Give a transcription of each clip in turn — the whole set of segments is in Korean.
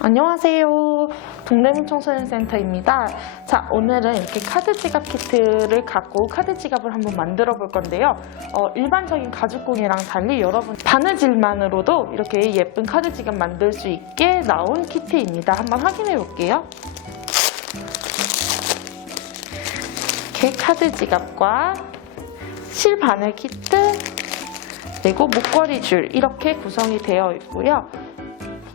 안녕하세요. 동대문 청소년센터입니다. 자, 오늘은 이렇게 카드 지갑 키트를 갖고 카드 지갑을 한번 만들어 볼 건데요. 어, 일반적인 가죽공이랑 달리 여러분 바느질만으로도 이렇게 예쁜 카드 지갑 만들 수 있게 나온 키트입니다. 한번 확인해 볼게요. 이렇게 카드 지갑과 실 바늘 키트 그리고 목걸이 줄 이렇게 구성이 되어 있고요.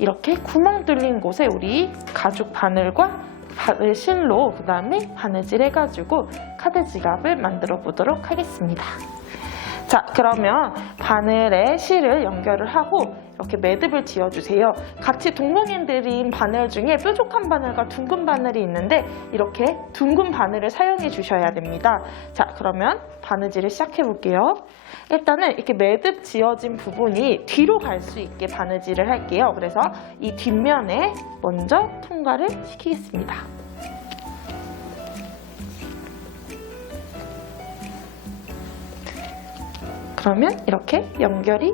이렇게 구멍 뚫린 곳에 우리 가죽 바늘과 바늘 실로 그 다음에 바느질 해가지고 카드 지갑을 만들어 보도록 하겠습니다. 자 그러면 바늘에 실을 연결을 하고 이렇게 매듭을 지어주세요. 같이 동봉인들인 바늘 중에 뾰족한 바늘과 둥근 바늘이 있는데 이렇게 둥근 바늘을 사용해 주셔야 됩니다. 자 그러면 바느질을 시작해 볼게요. 일단은 이렇게 매듭 지어진 부분이 뒤로 갈 수 있게 바느질을 할게요. 그래서 이 뒷면에 먼저 통과를 시키겠습니다. 그러면 이렇게 연결이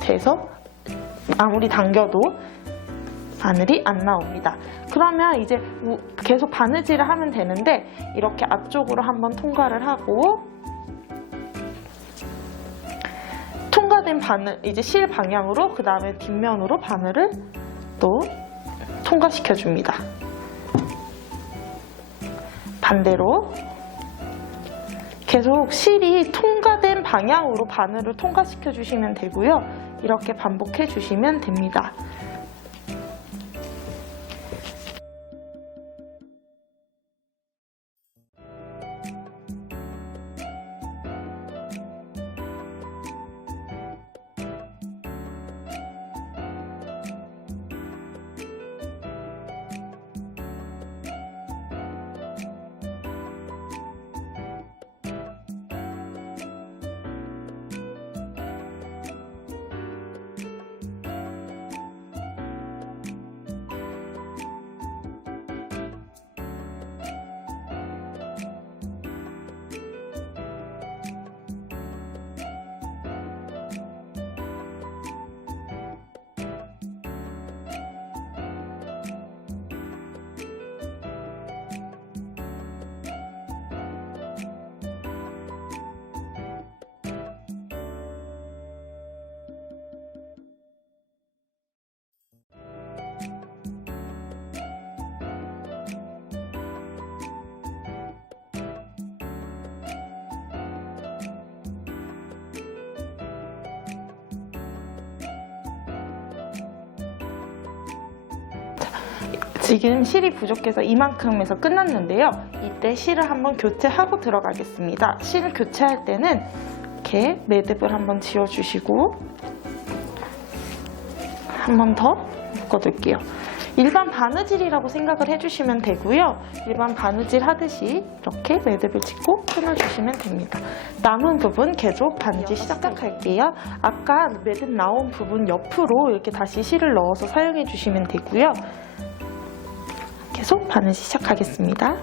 돼서 아무리 당겨도 바늘이 안 나옵니다. 그러면 이제 우- 계속 바느질을 하면 되는데 이렇게 앞쪽으로 한번 통과를 하고 통과된 바늘 이제 실 방향으로 그 다음에 뒷면으로 바늘을 또 통과시켜 줍니다. 반대로 계속 실이 통과된 방향으로 바늘을 통과시켜 주시면 되고요. 이렇게 반복해 주시면 됩니다. 지금 실이 부족해서 이만큼에서 끝났는데요. 이때 실을 한번 교체하고 들어가겠습니다. 실을 교체할 때는 이렇게 매듭을 한번 지어주시고 한 번 더 묶어둘게요. 일반 바느질이라고 생각을 해주시면 되고요. 일반 바느질 하듯이 이렇게 매듭을 짓고 끊어주시면 됩니다. 남은 부분 계속 바느질 시작할게요. 아까 매듭 나온 부분 옆으로 이렇게 다시 실을 넣어서 사용해 주시면 되고요. 계속 바느질 시작하겠습니다.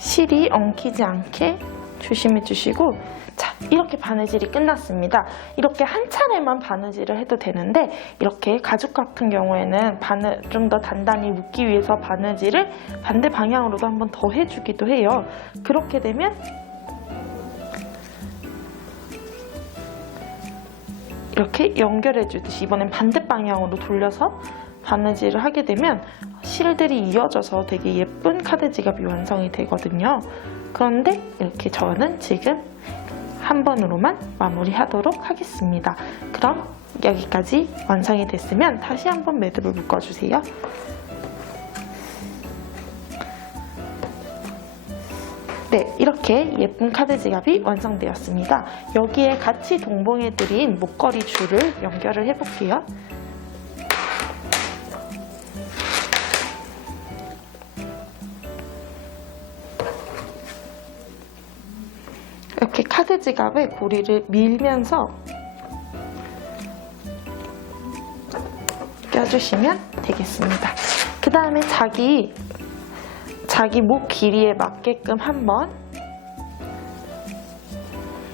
실이 엉키지 않게 조심해 주시고 자 이렇게 바느질이 끝났습니다. 이렇게 한 차례만 바느질을 해도 되는데 이렇게 가죽 같은 경우에는 바늘 좀더 단단히 묶기 위해서 바느질을 반대 방향으로도 한번 더 해주기도 해요. 그렇게 되면 이렇게 연결해 주듯이 이번엔 반대 방향으로 돌려서 바느질을 하게 되면 실들이 이어져서 되게 예쁜 카드 지갑이 완성이 되거든요. 그런데 이렇게 저는 지금 한 번으로만 마무리하도록 하겠습니다. 그럼 여기까지 완성이 됐으면 다시 한번 매듭을 묶어주세요. 네, 이렇게 예쁜 카드 지갑이 완성되었습니다. 여기에 같이 동봉해드린 목걸이 줄을 연결을 해볼게요. 이렇게 카드 지갑의 고리를 밀면서 껴주시면 되겠습니다. 그 다음에 자기 자기 목 길이에 맞게끔 한번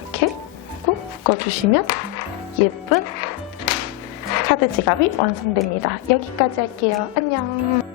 이렇게 꾹 묶어주시면 예쁜 카드 지갑이 완성됩니다. 여기까지 할게요. 안녕.